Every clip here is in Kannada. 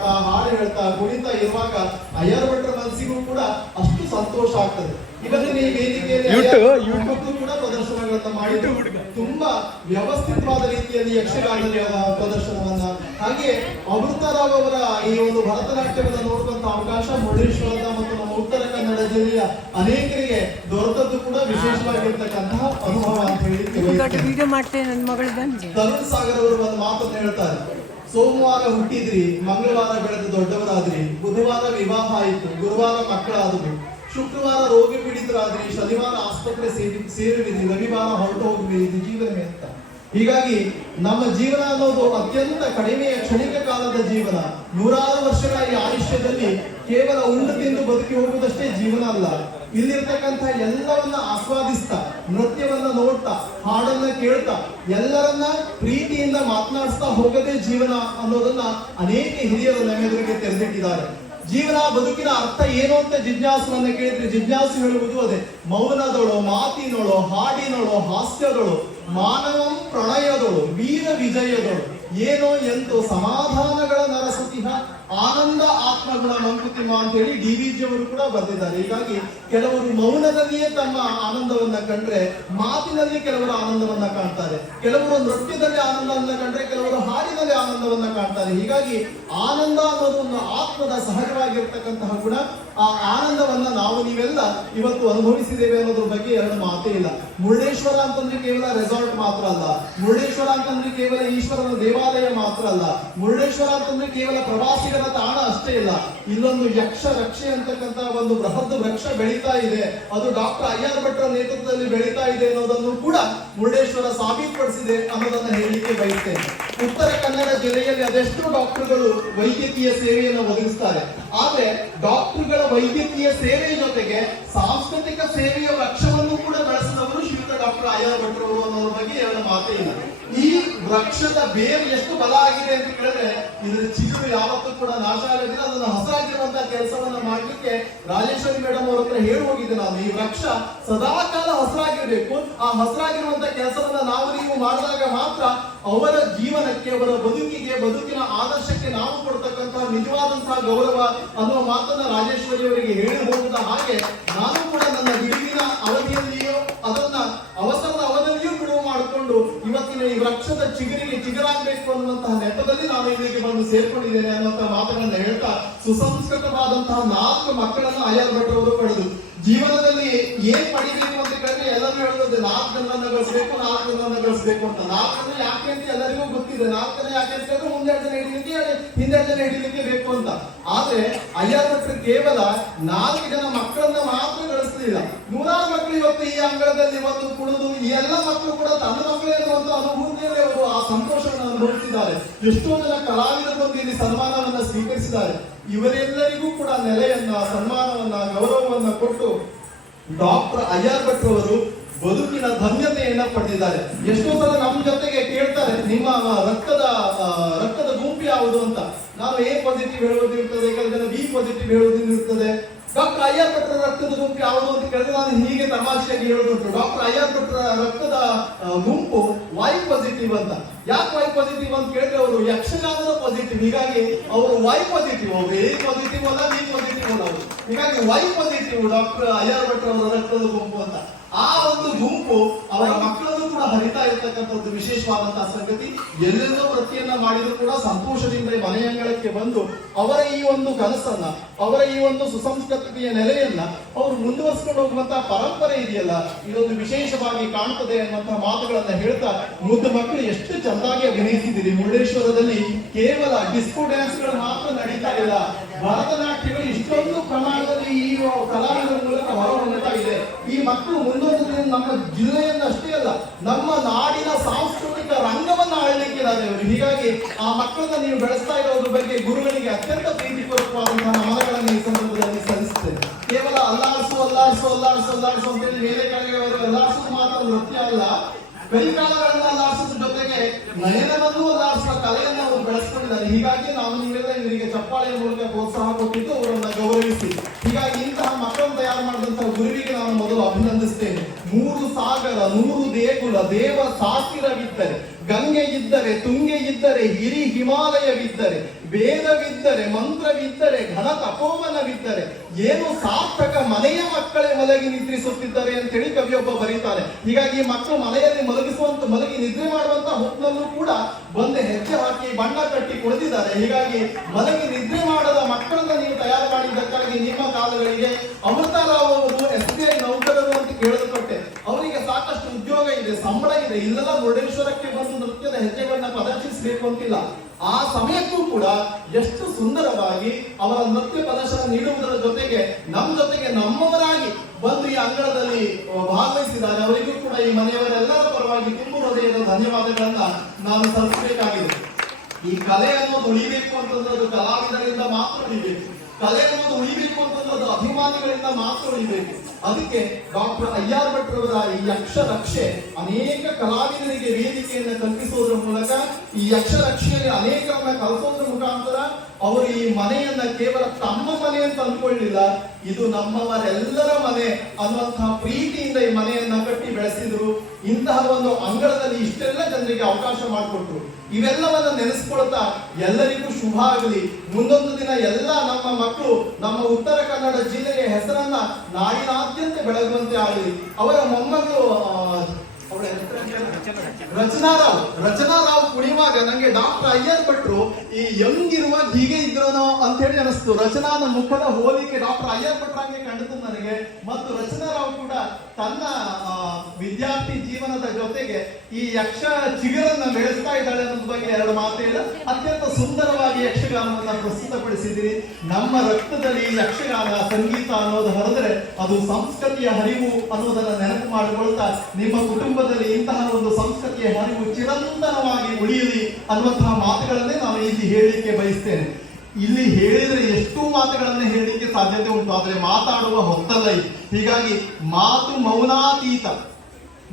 ಮಾಡ್ತಾ ಹಾಡು ಹೇಳ್ತಾ ಕುಣಿತಾ ಇರುವಾಗ ಅಯ್ಯರ್ ಭಟ್ರ ಮನಸ್ಸಿಗೂ ಕೂಡ ಅಷ್ಟು ಸಂತೋಷ ಆಗ್ತದೆ. ಇವತ್ತಿನ ಈ ವೇದಿಕೆಯಲ್ಲಿ ಕೂಡ ಪ್ರದರ್ಶನಗಳನ್ನ ಮಾಡಿದ್ರು. ತುಂಬಾ ವ್ಯವಸ್ಥಿತವಾದ ರೀತಿಯಲ್ಲಿ ಯಕ್ಷಗಾನದ ಪ್ರದರ್ಶನವನ್ನ ಹಾಗೆ ಅಮೃತರಾವ್ ಅವರ ಈ ಒಂದು ಭರತನಾಟ್ಯವನ್ನ ನೋಡುವಂತ ಅವಕಾಶ ಮುರುಡೇಶ್ವರದ ಮತ್ತು ನಮ್ಮ ಉತ್ತರ ಕನ್ನಡ ಜಿಲ್ಲೆಯ ಅನೇಕರಿಗೆ ದೊರೆತದ್ದು ಕೂಡ ವಿಶೇಷವಾಗಿರ್ತಕ್ಕಂತಹ ಅನುಭವ ಅಂತ ಹೇಳಿ ತರುಣ್ ಸಾಗರ್ ಅವರು ಒಂದು ಮಾತನ್ನು ಹೇಳ್ತಾರೆ. ಸೋಮವಾರ ಹುಟ್ಟಿದ್ರಿ, ಮಂಗಳವಾರ ಬೆಳೆದು ದೊಡ್ಡವರಾದ್ರಿ, ಬುಧವಾರ ವಿವಾಹ ಆಯಿತು, ಗುರುವಾರ ಮಕ್ಕಳಾದ್ರು. ಶುಕ್ರವಾರ ರೋಗಿ ಪೀಡಿತರಾದ್ರಿ, ಶನಿವಾರ ಆಸ್ಪತ್ರೆ ಸೇರಿ, ಸೇರುವಿರಿ, ರವಿವಾರ ಹೊರಟು ಹೋಗುವಿರಿ ಇದು ಜೀವನವೇ ಅಂತ. ಹೀಗಾಗಿ ನಮ್ಮ ಜೀವನ ಅನ್ನೋದು ಅತ್ಯಂತ ಕಡಿಮೆಯ ಕ್ಷಣಿಕ ಕಾಲದ ಜೀವನ. ನೂರಾರು ವರ್ಷಗಳ ಈ ಆಯುಷ್ಯದಲ್ಲಿ ಕೇವಲ ಉಂಡು ತಿಂದು ಬದುಕಿ ಹೋಗುವುದಷ್ಟೇ ಜೀವನ ಅಲ್ಲ. ಇಲ್ಲಿರ್ತಕ್ಕಂಥ ಎಲ್ಲವನ್ನ ಆಸ್ವಾದಿಸ್ತಾ ಕೇಳ್ತಾ, ಎಲ್ಲರನ್ನ ಪ್ರೀತಿಯಿಂದ ಮಾತನಾಡಿಸ್ತಾ ಹೋಗದೆ ಜೀವನ ಅನ್ನೋದನ್ನ ಅನೇಕ ಹಿರಿಯರು ನಮ್ಮೆದುರಿಗೆ ತೆರೆದಿಟ್ಟಿದ್ದಾರೆ. ಜೀವನ ಬದುಕಿನ ಅರ್ಥ ಏನು ಅಂತ ಜಿಜ್ಞಾಸನನ್ನ ಕೇಳಿದ್ರೆ ಜಿಜ್ಞಾಸು ಹೇಳುವುದು ಅದೇ. ಮೌನದಳು, ಮಾತಿನೊಳು, ಹಾಡಿನೊಳು, ಹಾಸ್ಯದೊಳೋ, ಮಾನವಂ ಪ್ರಣಯದಳು, ವೀರ ವಿಜಯದಳು, ಏನೋ ಎಂದು ಸಮಾಧಾನಗಳ ನರಸತಿಹ. ಆನಂದ ಆತ್ಮಗುಣ ಮಂಕುತಿಮ್ಮ ಅಂತ ಹೇಳಿ ಡಿ ವಿ ಜಿ ಅವರು ಕೂಡ ಬರೆದಿದ್ದಾರೆ ಹೀಗಾಗಿ ಕೆಲವರು ಮೌನದಲ್ಲಿಯೇ ತಮ್ಮ ಆನಂದವನ್ನ ಕಂಡ್ರೆ ಮಾತಿನಲ್ಲಿ ಕೆಲವರು ಆನಂದವನ್ನ ಕಾಣ್ತಾರೆ. ಕೆಲವರು ನೃತ್ಯದಲ್ಲಿ ಆನಂದವನ್ನ ಕಂಡ್ರೆ ಕೆಲವರು ಹಾಡಿನಲ್ಲಿ ಆನಂದವನ್ನ ಕಾಣ್ತಾರೆ. ಹೀಗಾಗಿ ಆನಂದ ಅನ್ನೋದು ಒಂದು ಆತ್ಮದ ಸಹಜವಾಗಿರ್ತಕ್ಕಂತಹ ಗುಣ. ಆ ಆನಂದವನ್ನ ನಾವು ನೀವೆಲ್ಲ ಇವತ್ತು ಅನುಭವಿಸಿದ್ದೇವೆ ಅನ್ನೋದ್ರ ಬಗ್ಗೆ ಎರಡು ಮಾತೇ ಇಲ್ಲ. ಮುರುಡೇಶ್ವರ ಅಂತಂದ್ರೆ ಕೇವಲ ರೆಸಾರ್ಟ್ ಮಾತ್ರ ಅಲ್ಲ. ಮುರುಡೇಶ್ವರ ಅಂತಂದ್ರೆ ಕೇವಲ ಈಶ್ವರನ ದೇವಾಲಯ ಮಾತ್ರ ಅಲ್ಲ. ಮುರುಡೇಶ್ವರ ಅಂತಂದ್ರೆ ಕೇವಲ ಪ್ರವಾಸಿಗರ ತಾಣ ಅಷ್ಟೇ ಇಲ್ಲ. ಇಲ್ಲೊಂದು ಯಕ್ಷ ರಕ್ಷೆ ಅಂತಕ್ಕಂತ ಒಂದು ಬೃಹತ್ ವೃಕ್ಷ ಬೆಳೀತಾ ಇದೆ. ಅದು ಡಾಕ್ಟರ್ ಅಯ್ಯರ್ ಭಟ್ರ ನೇತೃತ್ವದಲ್ಲಿ ಬೆಳೀತಾ ಇದೆ ಅನ್ನೋದನ್ನು ಕೂಡ ಮುರುಡೇಶ್ವರ ಸಾಬೀತುಪಡಿಸಿದೆ ಅನ್ನೋದನ್ನ ಹೇಳಲಿಕ್ಕೆ ಬಯಸ್ತೇನೆ. ಉತ್ತರ ಕನ್ನಡ ಜಿಲ್ಲೆಯಲ್ಲಿ ಅದೆಷ್ಟು ಡಾಕ್ಟರ್ಗಳು ವೈದ್ಯಕೀಯ ಸೇವೆಯನ್ನು ಒದಗಿಸ್ತಾರೆ. ಆದ್ರೆ ಡಾಕ್ಟರ್ಗಳ ವೈದ್ಯಕೀಯ ಸೇವೆಯ ಜೊತೆಗೆ ಸಾಂಸ್ಕೃತಿಕ ಸೇವೆಯ ವೃಕ್ಷವನ್ನು ಕೂಡ ನಡೆಸಿದವರು ಶ್ರೀಯುತ ಡಾಕ್ಟರ್ ಅಯ್ಯರ್ ಭಟ್ರು ಅವರು ಅನ್ನೋದ್ರ ಬಗ್ಗೆ ಎರಡು ಮಾತೇ ಇಲ್ಲ. ಈ ವೃಕ್ಷದ ಬೇರು ಎಷ್ಟು ಬಲ ಆಗಿದೆ ಅಂತ ಕೇಳಿದ್ರೆ ಇದರ ಚಿಗುರು ಯಾವತ್ತೂ ಕೂಡ ನಾಶ ಆಗೋದಿಲ್ಲ. ಅದನ್ನು ಹಸರಾಗಿರುವಂತಹ ಕೆಲಸವನ್ನ ಮಾಡ್ಲಿಕ್ಕೆ ರಾಜೇಶ್ವರಿ ಮೇಡಮ್ ಅವ್ರ ಹತ್ರ ಹೇಳಿ ಹೋಗಿದ್ದೆ ನಾನು. ಈ ವೃಕ್ಷ ಸದಾ ಕಾಲ ಹಸರಾಗಿರ್ಬೇಕು. ಆ ಹಸರಾಗಿರುವಂತಹ ಕೆಲಸವನ್ನ ನಾವು ನೀವು ಮಾಡಿದಾಗ ಮಾತ್ರ ಅವರ ಜೀವನಕ್ಕೆ, ಅವರ ಬದುಕಿಗೆ, ಬದುಕಿನ ಆದರ್ಶಕ್ಕೆ ನಾವು ಕೊಡ್ತಕ್ಕಂತಹ ನಿಜವಾದಂತಹ ಗೌರವ ಅನ್ನುವ ಮಾತನ್ನ ರಾಜೇಶ್ವರಿ ಅವರಿಗೆ ಹೇಳಿ ಹೋಗುದ ಹಾಗೆ ನಾಲ್ಕು ಮಕ್ಕಳನ್ನು ಅಯ್ಯರ್ ಭಟ್ ಅವರು ಪಡೆದು ಜೀವನದಲ್ಲಿ ಏನ್ ಪಡಿಬೇಕು ಅಂತ ಕೇಳಿದ್ರೆ ಎಲ್ಲರೂ ಹೇಳೋದು ನಾಲ್ಕು ಜನ ಗಳಿಸ್ಬೇಕು ನಾಲ್ಕು ಜನ ಗಳಿಸ್ಬೇಕು ಅಂತ. ನಾಲ್ಕು ಜನ ಯಾಕೆ ಅಂತ ಎಲ್ಲರಿಗೂ ಗೊತ್ತಿದೆ. ನಾಲ್ಕು ಜನ ಯಾಕೆ ಅಂತ ಹೇಳಿದ್ರೆ ಮುಂದೆರಡು ಜನ ಹಿಡಿಲಿಕ್ಕೆ ಹಿಂದೆರಡು ಜನ ಹಿಡಿಲಿಕ್ಕೆ ಬೇಕು ಅಂತ. ಆದ್ರೆ ಭಟ್ರು ಕೇವಲ ನಾಲ್ಕು ಜನ ಮಕ್ಕಳನ್ನ ಮಾತ್ರ ಗಳಿಸ್ಲಿಲ್ಲ ನೂರಾರು ಮಕ್ಕಳು ಇವತ್ತು ಈ ಅಂಗಳದಲ್ಲಿ ಒಂದು ಕುಡಿದು ಈ ಎಲ್ಲ ಮಕ್ಕಳು ಕೂಡ ತನ್ನ ಮಕ್ಕಳೇ ಇರುವಂತ ಅನುಭೂತಿಯಲ್ಲಿ ಅವರು ಆ ಸಂತೋಷವನ್ನು ಅನುಭವಿಸಿದ್ದಾರೆ ಎಷ್ಟೋ ಜನ ಕಲಾವಿದರು ಬಂದು ಇಲ್ಲಿ ಸನ್ಮಾನವನ್ನ ಸ್ವೀಕರಿಸಿದ್ದಾರೆ. ಇವರೆಲ್ಲರಿಗೂ ಕೂಡ ನೆಲೆಯನ್ನ, ಸನ್ಮಾನವನ್ನ, ಗೌರವವನ್ನ ಕೊಟ್ಟು ಡಾಕ್ಟರ್ ಅಯ್ಯರ್ ಭಟ್ ಅವರು ಬದುಕಿನ ಧನ್ಯತೆಯನ್ನ ಪಡೆದಿದ್ದಾರೆ. ಎಷ್ಟೋ ಸಲ ನಮ್ಮ ಜೊತೆಗೆ ಕೇಳ್ತಾರೆ, ನಿಮ್ಮ ರಕ್ತದ ರಕ್ತದ ಗುಂಪು ಯಾವುದು ಅಂತ. ಎ ಪಾಸಿಟಿವ್ ಹೇಳುವುದಿರುತ್ತದೆ ಕೆಲವು ಬಿ ಪಾಸಿಟಿವ್ ಹೇಳುವುದಿರುತ್ತದೆ ಡಾಕ್ಟರ್ ಅಯ್ಯರ್ ಭಟ್ರ ರಕ್ತದ ಗುಂಪು ಯಾವುದು ಅಂತ ಕೇಳಿದ್ರೆ ನಾನು ಹೀಗೆ ತಮಾಷೆಯಾಗಿ ಹೇಳುದುಂಟು ಡಾಕ್ಟರ್ ಅಯ್ಯರ್ ಭಟ್ರ ರಕ್ತದ ಗುಂಪು ವೈ ಪಾಸಿಟಿವ್ ಅಂತ. ಯಾಕೆ ವೈ ಪಾಸಿಟಿವ್ ಅಂತ ಕೇಳಿದ್ರೆ ಅವರು ಯಕ್ಷಗಾನದ ಪಾಸಿಟಿವ್ ಹೀಗಾಗಿ ಅವರು ವೈ ಪಾಸಿಟಿವ್ ಅವರು ಎ ಪಾಸಿಟಿವ್ ಅಲ್ಲ ಬಿ ಪಾಸಿಟಿವ್ ಅಲ್ಲ ಅವರು. ಹೀಗಾಗಿ ವೈ ಪಾಸಿಟಿವ್ ಡಾಕ್ಟರ್ ಅಯ್ಯರ್ ಭಟ್ರ ರಕ್ತದ ಗುಂಪು ಅಂತ. ಆ ಒಂದು ಗುಂಪು ಅವರ ಮಕ್ಕಳನ್ನು ಕೂಡ ಹರಿತಾ ಇರತಕ್ಕಂಥದ್ದು ವಿಶೇಷವಾದಂತಹ ಸಂಗತಿ. ಎಲ್ಲೆಲ್ಲೋ ವೃತ್ತಿಯನ್ನ ಮಾಡಿದ್ರು ಕೂಡ ಸಂತೋಷದಿಂದ ಮನೆಯಂಗಳಕ್ಕೆ ಬಂದು ಅವರ ಈ ಒಂದು ಕನಸನ್ನ, ಅವರ ಈ ಒಂದು ಸುಸಂಸ್ಕೃತಿಯ ನೆಲೆಯನ್ನ ಅವರು ಮುಂದುವರಿಸಿಕೊಂಡು ಹೋಗುವಂತಹ ಪರಂಪರೆ ಇದೆಯಲ್ಲ, ಇದೊಂದು ವಿಶೇಷವಾಗಿ ಕಾಣ್ತದೆ ಅನ್ನುವಂತಹ ಮಾತುಗಳನ್ನ ಹೇಳ್ತಾ ಮುದ್ದು ಮಕ್ಕಳು ಎಷ್ಟು ಚೆನ್ನಾಗಿ ಅಭಿನಯಿಸಿದ್ದೀರಿ. ಮುರುಡೇಶ್ವರದಲ್ಲಿ ಕೇವಲ ಡಿಸ್ಕೋ ಡ್ಯಾನ್ಸ್ಗಳು ಮಾತ್ರ ನಡೀತಾ ಇಲ್ಲ. ಭರತನಾಟ್ಯಗಳು ಇಷ್ಟೊಂದು ಪ್ರಮಾಣದಲ್ಲಿ ಈ ಕಲಾವಿದರ ಮೂಲಕ ಹೊರಹೊಮ್ಮುತ್ತಾ ಇದೆ ಈ ಮಕ್ಕಳು ಮುಂದೊಂದು ದಿನ ನಮ್ಮ ಜಿಲ್ಲೆಯನ್ನು ಅಷ್ಟೇ ಅಲ್ಲ, ನಮ್ಮ ನಾಡಿನ ಸಾಂಸ್ಕೃತಿಕ ರಂಗವನ್ನ ಆಳ್ಲಿಕ್ಕೆ ಇದ್ದಾರೆ ಹೀಗಾಗಿ ಆ ಮಕ್ಕಳನ್ನ ನೀವು ಬೆಳೆಸ್ತಾ ಇರೋದ್ರ ಬಗ್ಗೆ ಗುರುಗಳಿಗೆ ಅತ್ಯಂತ ಪ್ರೀತಿಪೂರ್ವಕವಾದಂತಹ ನಮನಗಳನ್ನು ಈ ಸಂದರ್ಭದಲ್ಲಿ ಸಲ್ಲಿಸುತ್ತೇನೆ. ಕೇವಲ ಅಲ್ಲಾಡಿಸು ಅಲ್ಲಾಡಿಸು ಅಲ್ಲಾಡಿಸು ಅಲ್ಲಾಡಿಸು ಅಂತ ಹೇಳಿ ಮೇಲೆ ಕೆಳಗೆ ಅವರು ಅಲ್ಲಾಡಿಸೋದು ಮಾತ್ರ ನೃತ್ಯ ಅಲ್ಲ. ಕೈಕಾಲಗಳನ್ನ ಅಲ್ಲಾಡಿಸೋದು ನಯನವನ್ನು ಅಲ್ಲಾಡಿಸುವ ಕಲೆಯನ್ನು ಅವರು ಬೆಳೆಸ್ಕೊಂಡಿದ್ದಾರೆ. ಹೀಗಾಗಿ ನಾನು ನೀವೆಲ್ಲ ಇವರಿಗೆ ಚಪ್ಪಾಳೆಯ ಮೂಲಕ ಪ್ರೋತ್ಸಾಹ ಕೊಟ್ಟಿದ್ದು ಅವರನ್ನ ಗೌರವಿಸಿ. ಹೀಗಾಗಿ ಇಂತಹ ಮಕ್ಕಳನ್ನು ತಯಾರು ಮಾಡಿದಂತಹ ಗುರುವಿಗೆ ನಾನು ಮೊದಲು ಅಭಿನಂದಿಸ್ತೇನೆ. ಮೂರು ಸಾಗರ, ನೂರು ದೇಗುಲ ದೇವ ಸಾಸಿರವಿದ್ದರೆ ಗಂಗೆ ಇದ್ದರೆ ತುಂಗೆ ಇದ್ದರೆ ಹಿರಿ ಹಿಮಾಲಯವಿದ್ದರೆ ವೇದವಿದ್ದರೆ ಮಂತ್ರವಿದ್ದರೆ ಘನ ತಪೋವನವಿದ್ದರೆ ಏನು ಸಾರ್ಥಕ ಮನೆಯ ಮಕ್ಕಳೇ ಮಲಗಿ ನಿದ್ರಿಸುತ್ತಿದ್ದಾರೆ ಅಂತೇಳಿ ಕವಿಯೊಬ್ಬ ಬರೀತಾರೆ ಹೀಗಾಗಿ ಮಕ್ಕಳು ಮನೆಯಲ್ಲಿ ಮಲಗಿಸುವಂತ, ಮಲಗಿ ನಿದ್ರೆ ಮಾಡುವಂತ ಹೊತ್ತಿನಲ್ಲೂ ಕೂಡ ಬಂದೆ ಹೆಜ್ಜೆ ಹಾಕಿ ಬಣ್ಣ ಕಟ್ಟಿ ಕುಳಿತಿದ್ದಾರೆ ಹೀಗಾಗಿ ಮಲಗಿ ನಿದ್ರೆ ಮಾಡದ ಮಕ್ಕಳನ್ನ ನೀವು ತಯಾರು ಮಾಡಿದ್ದಕ್ಕಾಗಿ ನಿಮ್ಮ ಕಾಲಗಳಿಗೆ ಅಮೃತರಾವ್ ಅವರು ಎಸ್ ಬಿ ಐ ನೌಕರರು ಅಂತ ಕೇಳಿದುಕೊಟ್ಟೆ ಅವರಿಗೆ ಸಾಕಷ್ಟು ಇದೆ ಸಂಬಳ ಇದೆ. ಇಲ್ಲೆಲ್ಲ ಮುರುಡೇಶ್ವರಕ್ಕೆ ಬಂದು ನೃತ್ಯದ ಹೆಜ್ಜೆಗಳನ್ನ ಪ್ರದರ್ಶಿಸಬೇಕು ಅಂತಿಲ್ಲ. ಆ ಸಮಯಕ್ಕೂ ಕೂಡ ಎಷ್ಟು ಸುಂದರವಾಗಿ ಅವರ ನೃತ್ಯ ಪ್ರದರ್ಶನ ನೀಡುವುದರ ಜೊತೆಗೆ ನಮ್ಮ ಜೊತೆಗೆ ನಮ್ಮವರಾಗಿ ಬಂದು ಈ ಅಂಗಳದಲ್ಲಿ ಭಾಗವಹಿಸಿದ್ದಾರೆ. ಅವರಿಗೂ ಕೂಡ ಈ ಮನೆಯವರೆಲ್ಲರ ಪರವಾಗಿ ತುಂಬು ಹೃದಯದ ಧನ್ಯವಾದಗಳನ್ನ ನಾನು ಸಲ್ಲಿಸಬೇಕಾಗಿದೆ. ಈ ಕಲೆ ಅನ್ನೋದು ಉಳಿಬೇಕು ಅಂತಂದ್ರೆ ಅದು ಕಲಾವಿದರಿಂದ ಮಾತ್ರ ಉಳಿಬೇಕು. ಕಲೆ ಅನ್ನೋದು ಉಳಿಬೇಕು ಅಂತಂದ್ರೆ ಅದು ಅಭಿಮಾನಿಗಳಿಂದ ಮಾತ್ರ ಉಳಿಬೇಕು. ಅದಕ್ಕೆ ಡಾಕ್ಟರ್ ಅಯ್ಯಾರ್ ಭಟ್ರವರ ಈ ಯಕ್ಷರಕ್ಷೆ ಅನೇಕ ಕಲಾವಿದರಿಗೆ ವೇದಿಕೆಯನ್ನು ಕಲ್ಪಿಸುವುದರ ಮೂಲಕ ಈ ಯಕ್ಷ ರಕ್ಷೆಯಲ್ಲಿ ಅನೇಕರನ್ನ ಕಲಿಸೋದ್ರ ಮುಖಾಂತರ ಅವರು ಈ ಮನೆಯನ್ನ ಕೇವಲ ತಮ್ಮ ಮನೆ ಅಂತ ಅಂದ್ಕೊಳ್ಳಿಲ್ಲ, ಇದು ನಮ್ಮವರೆಲ್ಲರ ಮನೆ ಅನ್ನುವಂತಹ ಪ್ರೀತಿಯಿಂದ ಈ ಮನೆಯನ್ನ ಕಟ್ಟಿ ಬೆಳೆಸಿದ್ರು. ಇಂತಹ ಒಂದು ಅಂಗಳದಲ್ಲಿ ಇಷ್ಟೆಲ್ಲ ಜನರಿಗೆ ಅವಕಾಶ ಮಾಡಿಕೊಟ್ರು. ಇವೆಲ್ಲವನ್ನ ನೆನೆಸ್ಕೊಳ್ತಾ ಎಲ್ಲರಿಗೂ ಶುಭ ಆಗಲಿ. ಮುಂದೊಂದು ದಿನ ಎಲ್ಲ ನಮ್ಮ ಮಕ್ಕಳು ನಮ್ಮ ಉತ್ತರ ಕನ್ನಡ ಜಿಲ್ಲೆಯ ಹೆಸರನ್ನ ನಾಡಿನಾದ್ಯಂತ ಬೆಳಗುವಂತೆ ಆಗಲಿ ಅವರ ಮೊಮ್ಮಗಳು? ರಚನಾ ರಾವ್. ರಚನಾ ರಾವ್ ಕುಣಿವಾಗ ನಂಗೆ ಡಾಕ್ಟರ್ ಅಯ್ಯರ್ ಭಟ್ರು ಈ ಯಂಗ್ ಇರುವಾಗ ಹೀಗೆ ಇದ್ರೋನೋ ಅಂತ ಹೇಳಿ ಅನಿಸ್ತು. ರಚನಾನ ಮುಖದ ಹೋಲಿಕೆ ಡಾಕ್ಟರ್ ಅಯ್ಯರ್ ಭಟ್ರಾಗೆ ಕಂಡಿತು ನನಗೆ. ಮತ್ತು ರಚನಾ ರಾವ್ ಕೂಡ ತನ್ನ ವಿದ್ಯಾರ್ಥಿ ಜೀವನದ ಜೊತೆಗೆ ಈ ಯಕ್ಷ ಚಿಗರನ್ನ ಬೆಳೆಸ್ತಾ ಇದ್ದಾಳೆ ಅನ್ನೋದ್ರ ಬಗ್ಗೆ ಎರಡು ಮಾತು ಇಲ್ಲ. ಅತ್ಯಂತ ಸುಂದರವಾಗಿ ಯಕ್ಷಗಾನವನ್ನ ಪ್ರಸ್ತುತಪಡಿಸಿದಿರಿ ನಮ್ಮ ರಕ್ತದಲ್ಲಿ ಯಕ್ಷಗಾನ, ಸಂಗೀತ ಅನ್ನೋದು ಹರಿದ್ರೆ ಅದು ಸಂಸ್ಕೃತಿಯ ಹರಿವು ಅನ್ನೋದನ್ನ ನೆನಪು ಮಾಡಿಕೊಳ್ತಾ ನಿಮ್ಮ ಕುಟುಂಬದಲ್ಲಿ ಇಂತಹ ಒಂದು ಸಂಸ್ಕೃತಿಯ ಹರಿವು ಚಿರಂತನವಾಗಿ ಉಳಿಯಲಿ ಅನ್ನುವಂತಹ ಮಾತುಗಳನ್ನೇ ನಾನು ಇಲ್ಲಿ ಹೇಳಲಿಕ್ಕೆ ಬಯಸ್ತೇನೆ. ಇಲ್ಲಿ ಹೇಳಿದ್ರೆ ಎಷ್ಟು ಮಾತುಗಳನ್ನ ಹೇಳಲಿಕ್ಕೆ ಸಾಧ್ಯತೆ ಉಂಟು, ಆದರೆ ಮಾತಾಡುವ ಹೊತ್ತಲ್ಲ ಹೀಗಾಗಿ ಮಾತು ಮೌನಾತೀತ.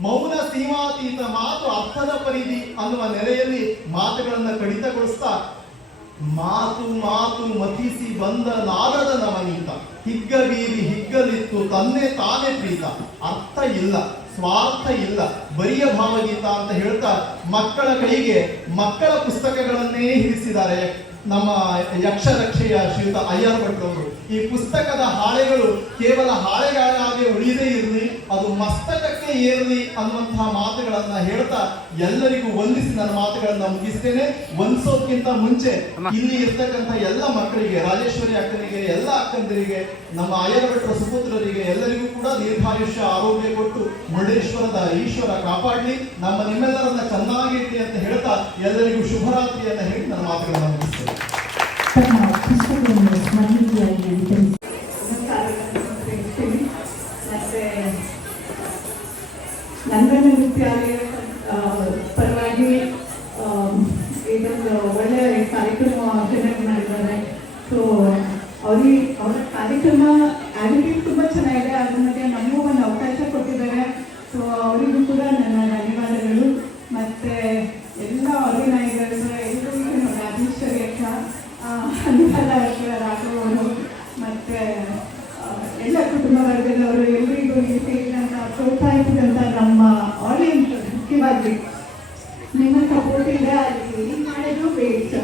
ಮೌನ ಸೀಮಾತೀತ ಮಾತು ಅರ್ಥದ ಪರಿಧಿ ಅನ್ನುವ ನೆಲೆಯಲ್ಲಿ ಮಾತುಗಳನ್ನು ಕಡಿತಗೊಳಿಸ್ತಾ, ಮಾತು ಮಾತು ಮತಿಸಿ ಬಂದ ನಾದದ ನವನೀತ ಹಿಗ್ಗಬೀರಿ ಹಿಗ್ಗಲಿತ್ತು ತನ್ನೇ ತಾನೇ ಪ್ರೀತ. ಅರ್ಥ ಇಲ್ಲ, ಸ್ವಾರ್ಥ ಇಲ್ಲ, ಬರಿಯ ಭಾವಗೀತ ಅಂತ ಹೇಳ್ತಾ ಮಕ್ಕಳ ಕೈಗೆ ಮಕ್ಕಳ ಪುಸ್ತಕಗಳನ್ನೇ ಹಿಡಿಸಿದ್ದಾರೆ ನಮ್ಮ ಯಕ್ಷರಕ್ಷೆಯ ಶ್ರೀಯುತ ಅಯ್ಯರ್ ಭಟ್ರವರು. ಈ ಪುಸ್ತಕದ ಹಾಳೆಗಳು ಕೇವಲ ಹಾಳೆಗಳಾಗಿ ಉಳಿಯದೇ ಇರಲಿ ಅದು ಮಸ್ತಕಕ್ಕೆ ಏರಲಿ ಅನ್ನುವಂತಹ ಮಾತುಗಳನ್ನ ಹೇಳ್ತಾ ಎಲ್ಲರಿಗೂ ವಂದಿಸಿ ನನ್ನ ಮಾತುಗಳನ್ನ ಮುಗಿಸ್ತೇನೆ. ವಂದಿಸೋದ್ಕಿಂತ ಮುಂಚೆ ಇಲ್ಲಿ ಇರ್ತಕ್ಕಂಥ ಎಲ್ಲ ಮಕ್ಕಳಿಗೆ ರಾಜೇಶ್ವರಿ ಅಕ್ಕನಿಗೆ ಎಲ್ಲ ಅಕ್ಕಂದಿರಿಗೆ ನಮ್ಮ ಅಯ್ಯರ್ ಭಟ್ರ ಸುಪುತ್ರರಿಗೆ ಎಲ್ಲರಿಗೂ ಕೂಡ ದೀರ್ಘಾಯುಷ್ಯ ಆರೋಗ್ಯ ಕೊಟ್ಟು ಮುರುಡೇಶ್ವರದ ಈಶ್ವರ ಕಾಪಾಡಲಿ. ನಮ್ಮ ನಿಮ್ಮೆಲ್ಲರನ್ನ ಚೆನ್ನಾಗಿರ್ಲಿ ಅಂತ ಹೇಳ್ತಾ ಎಲ್ಲರಿಗೂ ಶುಭರಾತ್ರಿಯನ್ನ ಹೇಳಿ ನನ್ನ ಮಾತುಗಳನ್ನು ಮುಗಿಸ್ತೇನೆ. ಅವ್ರಿಗೆ, ಅವರ ಕಾರ್ಯಕ್ರಮ ಆ್ಯಕ್ಟಿವಿಟಿ ತುಂಬ ಚೆನ್ನಾಗಿದೆ. ಅದ್ರ ನಮಗೂ ಒಂದು ಅವಕಾಶ ಕೊಟ್ಟಿದ್ದಾರೆ. ಸೊ ಅವರಿಗೂ ಕೂಡ ನನ್ನ ಧನ್ಯವಾದಗಳು. ಮತ್ತೆ ಎಲ್ಲ ಆರ್ಗನೈಸರ್ಸ್ ಎಲ್ಲರಿಗೂ ರಾಜೇಶ್ವರಿ ಅಕ್ಕ ಅವರು, ಮತ್ತೆ ಎಲ್ಲ ಕುಟುಂಬ ವರ್ಗದವರು ಎಲ್ಲರಿಗೂ ಈ ಸೇರಿದಂತ ಪ್ರೋತ್ಸಾಹಿಸಿದಂತ ನಮ್ಮ ಆಡಿಯನ್ಸ್ ಮುಖ್ಯವಾಗಿ. ನಿಮ್ಮ ಸಪೋರ್ಟ್ ಇದೆ ಅಲ್ಲಿ ಮಾಡಿದ್ರು ಬೇಸ್